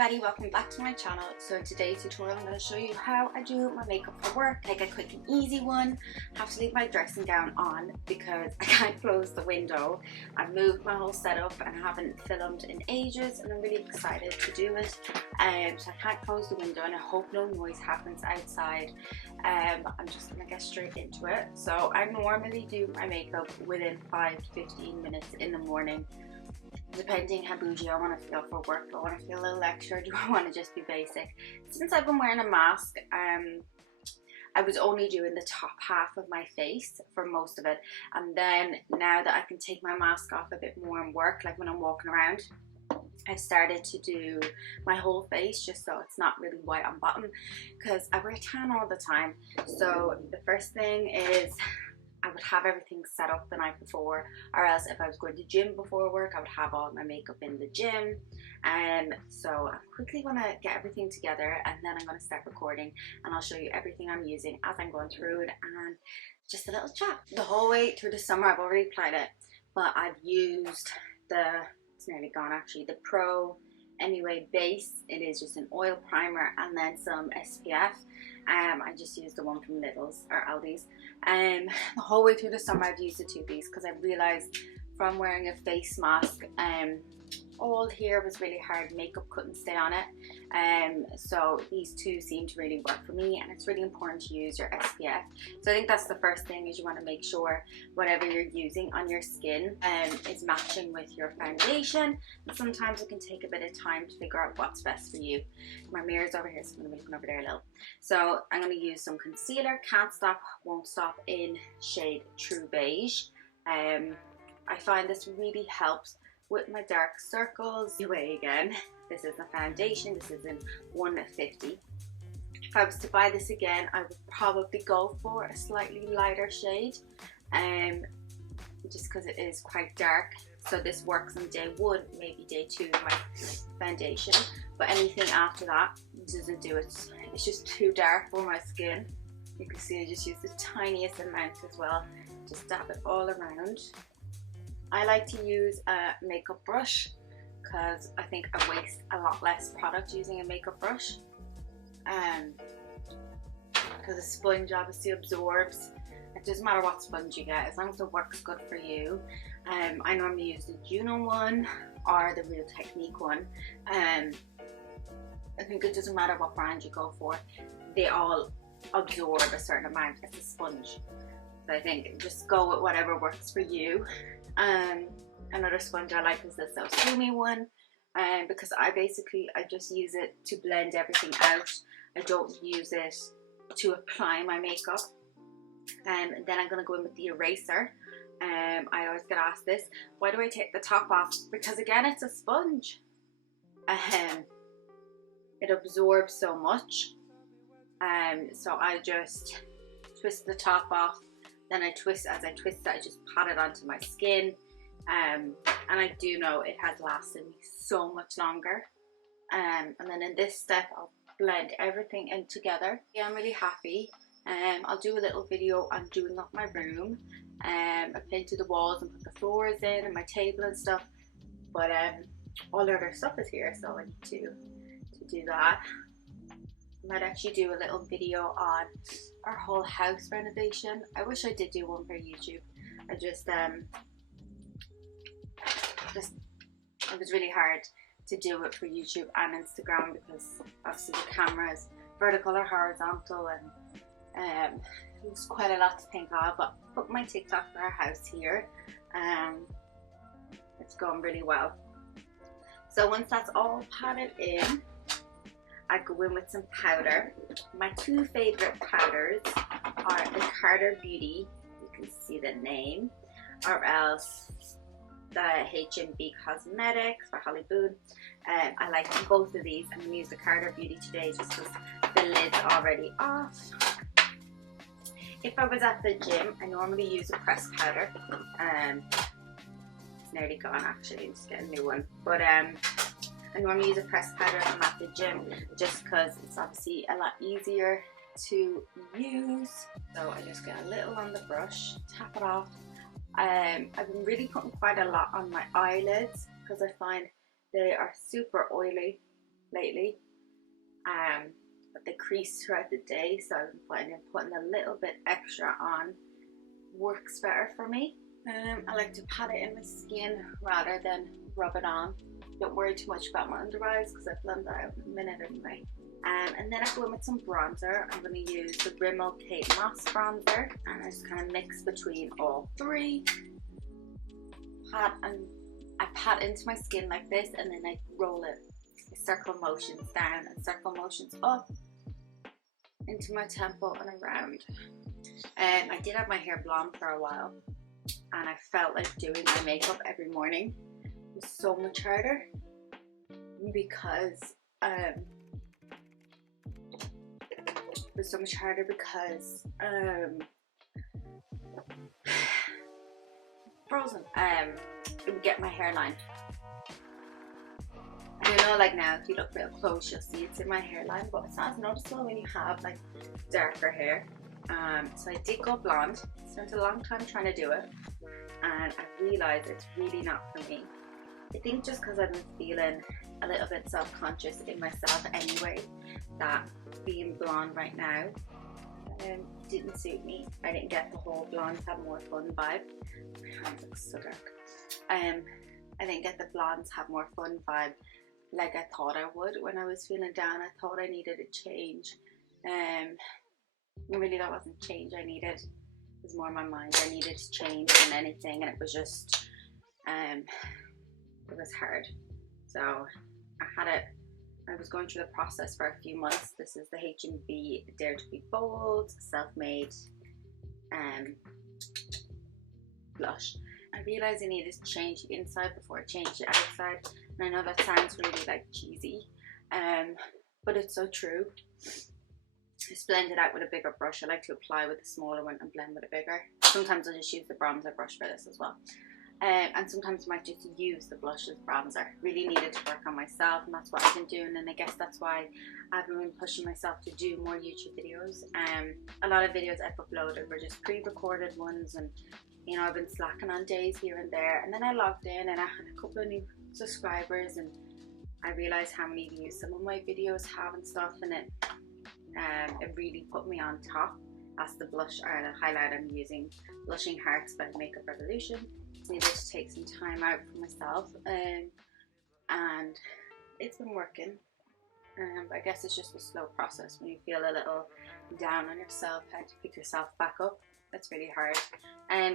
Everybody, welcome back to my channel. So in today's tutorial I'm going to show you how I do my makeup for work, like a quick and easy one. I have to leave my dressing gown on because I can't close the window. I've moved my whole setup and I haven't filmed in ages and I'm really excited to do it. So I can't close the window and I hope no noise happens outside. I'm just going to get straight into it. So I normally do my makeup within 5 to 15 minutes in the morning, depending how bougie I want to feel for work. Do I want to feel a little extra? Do I want to just be basic? Since I've been wearing a mask, I was only doing the top half of my face for most of it, and then now that I can take my mask off a bit more in work, like when I'm walking around, I've started to do my whole face just so it's not really white on bottom, because I wear tan all the time. So the first thing is I would have everything set up the night before, or else if I was going to gym before work, I would have all my makeup in the gym. And so I'm quickly going to get everything together and then I'm going to start recording and I'll show you everything I'm using as I'm going through it and just a little chat. The whole way through the summer I've already applied it, but I've used it's nearly gone actually, the Pro Anyway base. It is just an oil primer and then some SPF. I just used the one from Lidl's or Aldi's. The whole way through the summer I've used the two of these because I realised from wearing a face mask, all here was really hard, makeup couldn't stay on it. So these two seem to really work for me, and it's really important to use your SPF. So I think that's the first thing, is you want to make sure whatever you're using on your skin is matching with your foundation. And sometimes it can take a bit of time to figure out what's best for you. My mirror's over here, so I'm going to move it over there a little. So I'm going to use some concealer, Can't Stop, Won't Stop in shade True Beige. I find this really helps with my dark circles. Anyway, again, this is the foundation. This is in 150. If I was to buy this again, I would probably go for a slightly lighter shade, just because it is quite dark. So this works on day 1, maybe day 2 of my foundation. But anything after that doesn't do it. It's just too dark for my skin. You can see I just use the tiniest amount as well. Just dab it all around. I like to use a makeup brush because I think I waste a lot less product using a makeup brush. Because a sponge obviously absorbs. It doesn't matter what sponge you get, as long as it works good for you. I normally use the Juno one or the Real Technique one. I think it doesn't matter what brand you go for, they all absorb a certain amount. It's a sponge. So I think just go with whatever works for you. Another sponge I like is the Sumi one, because I just use it to blend everything out. I don't use it to apply my makeup. And then I'm going to go in with the eraser. I always get asked this, why do I take the top off? Because again, it's a sponge. It absorbs so much. So I just twist the top off. Then I twist, as I twist it, I just pat it onto my skin. And I do know it has lasted me so much longer. And then in this step, I'll blend everything in together. Yeah, I'm really happy. I'll do a little video on doing up my room. I painted the walls and put the floors in and my table and stuff. But all the other stuff is here, so I need to do that. I might actually do a little video on our whole house renovation. I wish I did do one for YouTube. It was really hard to do it for YouTube and Instagram because obviously the camera is vertical or horizontal, and it was quite a lot to think of. But I put my TikTok for our house here. It's going really well. So once that's all patted in, I go in with some powder. My two favourite powders are the Carter Beauty, you can see the name, or else the H&B Cosmetics by Holly Boone. I like both of these. I'm going to use the Carter Beauty today just because the lid's already off. If I was at the gym, I normally use a pressed powder. It's nearly gone actually, I'm just getting a new one. But I normally use a pressed powder if I'm at the gym, just because it's obviously a lot easier to use. So I just get a little on the brush, tap it off. I've been really putting quite a lot on my eyelids because I find they are super oily. lately, but they crease throughout the day, so I'm finding putting a little bit extra on works better for me. I like to pat it in my skin rather than rub it on. Don't worry too much about my under eyes because I blend that out in a minute anyway. And then I go in with some bronzer. I'm going to use the Rimmel Kate Moss bronzer, and I just kind of mix between all three. I pat into my skin like this, and then I roll it circle motions down and circle motions up into my temple and around. I did have my hair blonde for a while, and I felt like doing my makeup every morning was so much harder because frozen. It would get my hairline. I don't know, like now if you look real close you'll see it's in my hairline, but it's not as noticeable when you have like darker hair. So I did go blonde. Spent a long time trying to do it, and I realised it's really not for me. I think just because I've been feeling a little bit self-conscious in myself anyway, that being blonde right now didn't suit me. I didn't get the whole blonde have more fun vibe. My hands look so dark. I didn't get the blondes have more fun vibe like I thought I would when I was feeling down. I thought I needed a change. Really that wasn't change I needed. It was more my mind. I needed to change than anything, and it was just it was hard. So I was going through the process for a few months. This is the H&B Dare to Be Bold self-made blush. I realized I needed to change the inside before I changed the outside, and I know that sounds really like cheesy, but it's so true. Just blend it out with a bigger brush. I like to apply with a smaller one and blend with a bigger. Sometimes I'll just use the bronzer brush for this as well. And sometimes I might just use the blush as bronzer. Really needed to work on myself, and that's what I've been doing, and I guess that's why I've been pushing myself to do more YouTube videos. A lot of videos I've uploaded were just pre-recorded ones, and you know, I've been slacking on days here and there, and then I logged in and I had a couple of new subscribers, and I realized how many views some of my videos have and stuff, and it really put me on top. That's the blush or the highlight I'm using, Blushing Hearts by Makeup Revolution. Just needed to take some time out for myself, and it's been working. I guess it's just a slow process when you feel a little down on yourself, how to pick yourself back up. That's really hard.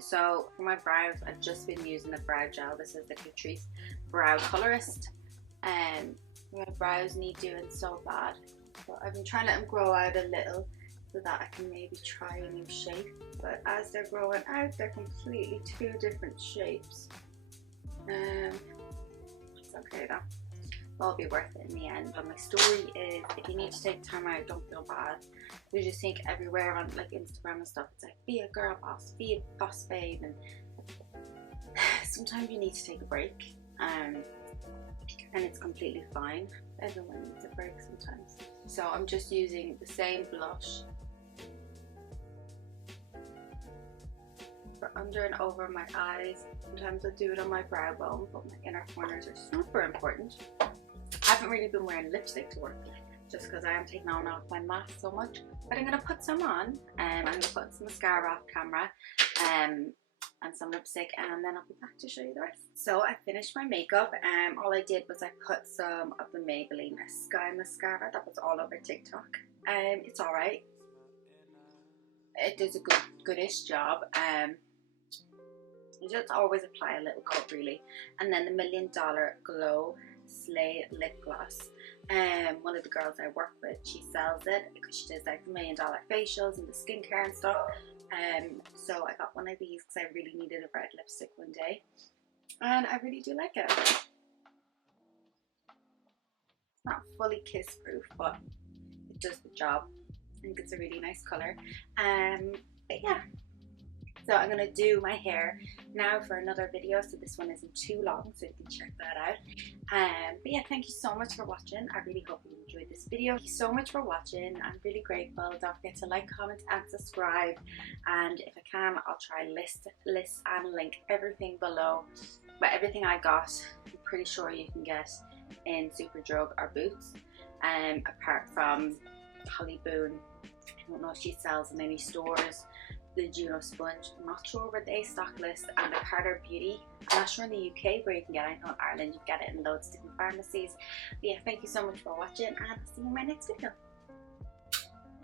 So for my brows, I've just been using the brow gel. This is the Catrice Brow Colorist. My brows need doing so bad, but I've been trying to let them grow out a little so that I can maybe try a new shape. But as they're growing out, they're completely two different shapes. It's okay though. It'll be worth it in the end. But my story is, if you need to take time out, don't feel bad. You just think everywhere on like Instagram and stuff, it's like, be a girl boss, be a boss babe, and sometimes you need to take a break, and it's completely fine. Everyone needs a break sometimes. So I'm just using the same blush for under and over my eyes. Sometimes I do it on my brow bone, but my inner corners are super important. I haven't really been wearing lipstick to work just because I am taking on off my mask so much, but I'm going to put some on. I'm going to put some mascara off camera and some lipstick, and then I'll be back to show you the rest. So I finished my makeup, and all I did was I put some of the Maybelline Sky Mascara that was all over TikTok. It's alright. It does a goodish job. You just always apply a little coat really. And then the $1 Million Glow Slay Lip Gloss. One of the girls I work with, she sells it because she does like the $1 million facials and the skincare and stuff. So I got one of these because I really needed a red lipstick one day, and I really do like it. It's not fully kiss proof, but it does the job. I think it's a really nice color. But yeah. So I'm going to do my hair now for another video, so this one isn't too long, so you can check that out. But yeah, thank you so much for watching. I really hope you enjoyed this video. Thank you so much for watching. I'm really grateful. Don't forget to like, comment and subscribe, and if I can, I'll try list and link everything below. But everything I got, I'm pretty sure you can get in Superdrug or Boots, apart from Holly Boone. I don't know if she sells in any stores. The Juno sponge, I'm not sure where they stock list, and the Carter Beauty. I'm not sure in the UK where you can get it. I know in Ireland you can get it in loads of different pharmacies. But yeah, thank you so much for watching, and I'll see you in my next video.